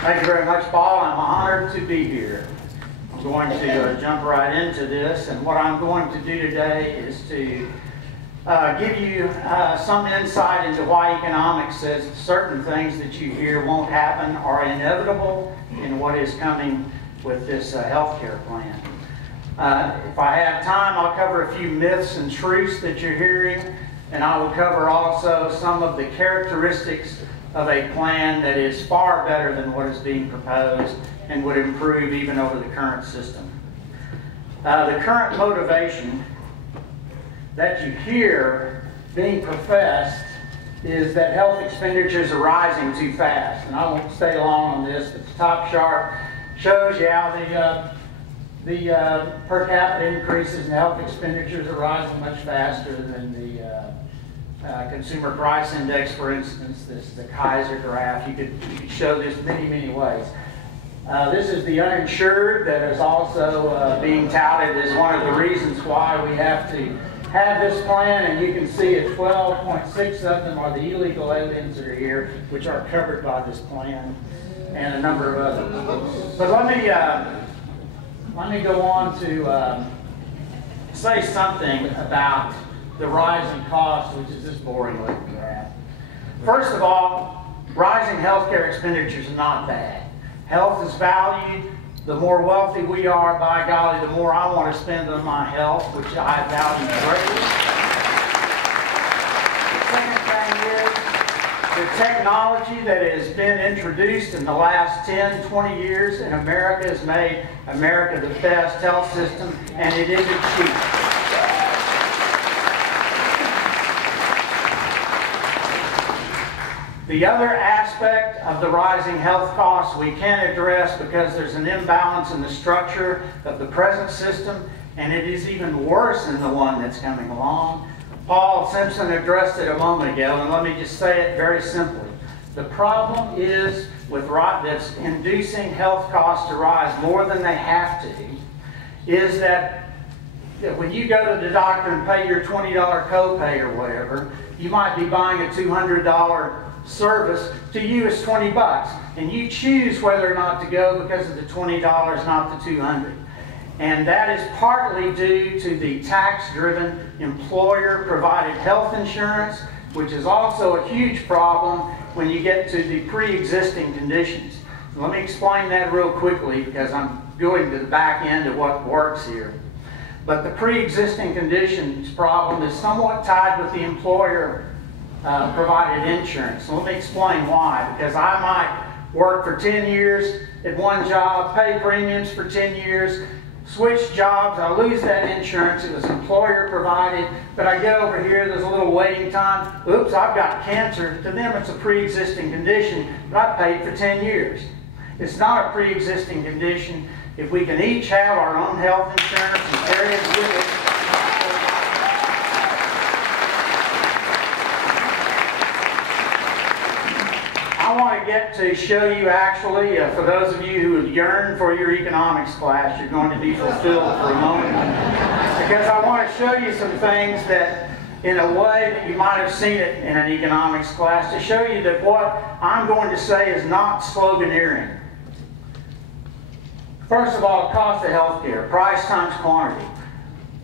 Thank you very much, Paul. I'm honored to be here. I'm going to jump right into this, and what I'm going to do today is to give you some insight into why economics says certain things that you hear won't happen are inevitable in what is coming with this healthcare plan. If I have time, I'll cover a few myths and truths that you're hearing, and I will cover also some of the characteristics of a plan that is far better than what is being proposed and would improve even over the current system. The current motivation that you hear being professed is that health expenditures are rising too fast. And I won't stay long on this, but the top chart shows you how the per capita increases in health expenditures are rising much faster than the consumer price index, for instance. This is the Kaiser graph. You could show this many ways. This is the uninsured that is also being touted as one of the reasons why we have to have this plan, and you can see at 12.6 of them are the illegal aliens that are here, which are covered by this plan, and a number of others. But let me go on to say something about the rising cost, which is this boring looking graph. First of all, rising healthcare expenditures are not bad. Health is valued. The more wealthy we are, by golly, the more I want to spend on my health, which I value greatly. The second thing is the technology that has been introduced in the last 10, 20 years in America has made America the best health system, and it isn't cheap. The other aspect of the rising health costs we can't address because there's an imbalance in the structure of the present system, and it is even worse than the one that's coming along. Paul Simpson addressed it a moment ago, and let me just say it very simply. The problem is with that's inducing health costs to rise more than they have to, is that when you go to the doctor and pay your $20 copay or whatever, you might be buying a $200 service. To you it's 20 bucks, and you choose whether or not to go because of the $20, not the $200. And that is partly due to the tax-driven employer-provided health insurance, which is also a huge problem when you get to the pre-existing conditions. Let me explain that real quickly because I'm going to the back end of what works here. But the pre-existing conditions problem is somewhat tied with the employer provided insurance. So let me explain why. Because I might work for 10 years at one job, pay premiums for 10 years, switch jobs, I lose that insurance. It was employer provided, but I get over here, there's a little waiting time. Oops, I've got cancer. To them it's a pre-existing condition, but I paid for 10 years. It's not a pre-existing condition. If we can each have our own health insurance and carry it with us, I want to get to show you actually, for those of you who yearn for your economics class, you're going to be fulfilled for a moment. Because I want to show you some things that, in a way that you might have seen it in an economics class, to show you that what I'm going to say is not sloganeering. First of all, cost of healthcare, price times quantity.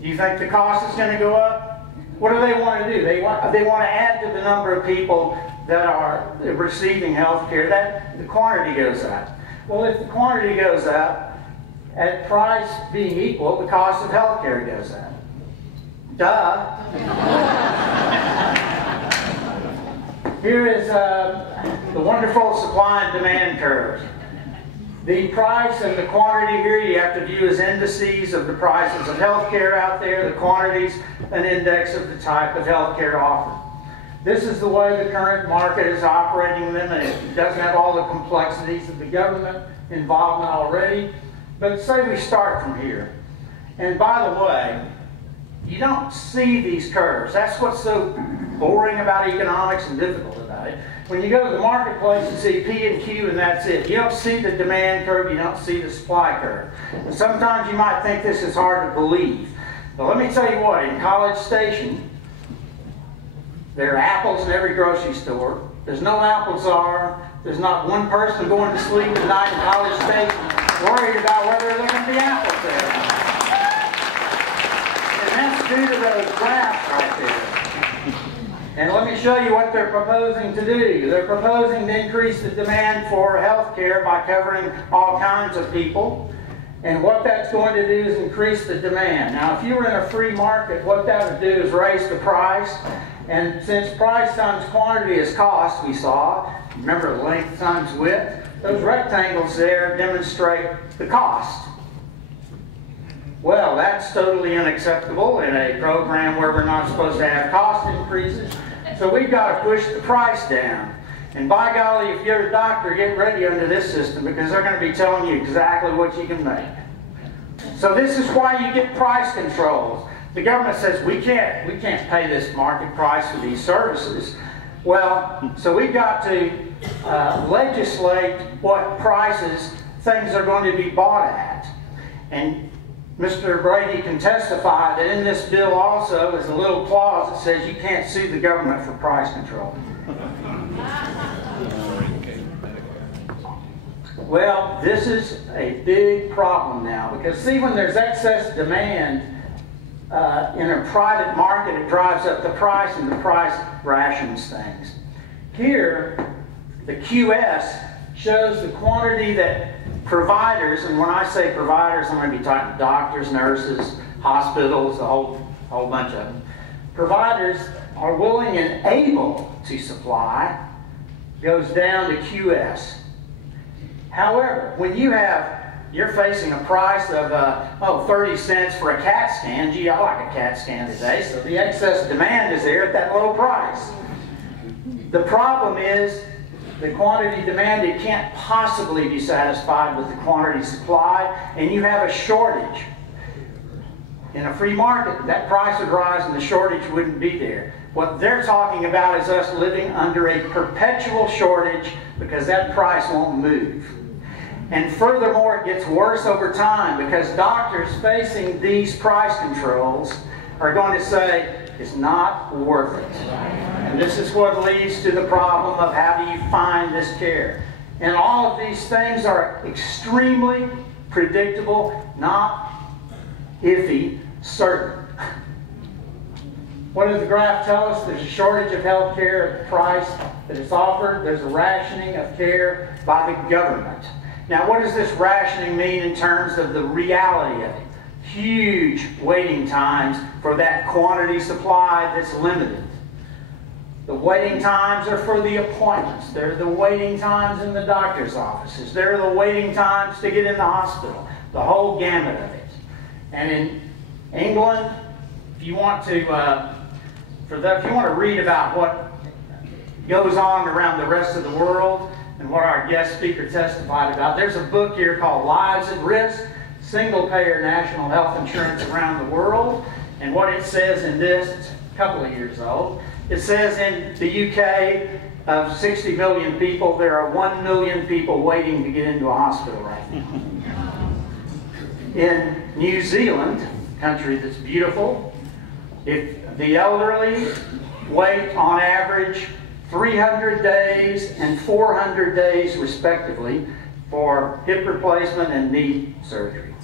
Do you think the cost is going to go up? What do they want to do? They want to add to the number of people that are receiving health care, that the quantity goes up. Well, if the quantity goes up, at price being equal, the cost of health care goes up. Duh. Here is the wonderful supply and demand curve. The price and the quantity here you have to view as indices of the prices of health care out there, the quantities, an index of the type of health care offered. This is the way the current market is operating them, and it doesn't have all the complexities of the government involvement already. But say we start from here. And by the way, you don't see these curves. That's what's so boring about economics and difficult about it. When you go to the marketplace, you see P and Q, and that's it. You don't see the demand curve, you don't see the supply curve. And sometimes you might think this is hard to believe. But let me tell you what, in College Station, there are apples in every grocery store. There's no apple czar. There's not one person going to sleep tonight in College Station worried about whether there are going to be apples there. And that's due to those graphs right there. And let me show you what they're proposing to do. They're proposing to increase the demand for health care by covering all kinds of people. And what that's going to do is increase the demand. Now, if you were in a free market, what that would do is raise the price. And since price times quantity is cost, we saw, remember length times width, those rectangles there demonstrate the cost. Well, that's totally unacceptable in a program where we're not supposed to have cost increases. So we've got to push the price down. And by golly, if you're a doctor, get ready under this system because they're going to be telling you exactly what you can make. So this is why you get price controls. The government says we can't pay this market price for these services. Well, so we've got to legislate what prices things are going to be bought at. And Mr. Brady can testify that in this bill also is a little clause that says you can't sue the government for price control. Well, this is a big problem now because see, when there's excess demand in a private market, it drives up the price and the price rations things. Here, the QS shows the quantity that providers, and when I say providers, I'm going to be talking doctors, nurses, hospitals, a whole bunch of them. Providers are willing and able to supply, goes down to QS. However, when you're facing a price of 30 cents for a CAT scan, gee, I like a CAT scan today, so the excess demand is there at that low price. The problem is the quantity demanded can't possibly be satisfied with the quantity supplied, and you have a shortage. In a free market, that price would rise and the shortage wouldn't be there. What they're talking about is us living under a perpetual shortage because that price won't move. And furthermore, it gets worse over time because doctors facing these price controls are going to say, it's not worth it. And this is what leads to the problem of how do you find this care. And all of these things are extremely predictable, not iffy, certain. What does the graph tell us? There's a shortage of health care at the price that is offered. There's a rationing of care by the government. Now, what does this rationing mean in terms of the reality of it? Huge waiting times for that quantity supply that's limited. The waiting times are for the appointments. They're the waiting times in the doctor's offices. They're the waiting times to get in the hospital. The whole gamut of it. And in England, if you want to read about what goes on around the rest of the world and what our guest speaker testified about, there's a book here called Lives at Risk, Single-Payer National Health Insurance Around the World. And what it says in this, it's a couple of years old, it says in the UK, of 60 million people, there are 1 million people waiting to get into a hospital right now. In New Zealand, a country that's beautiful, if the elderly wait on average 300 days and 400 days respectively for hip replacement and knee surgery.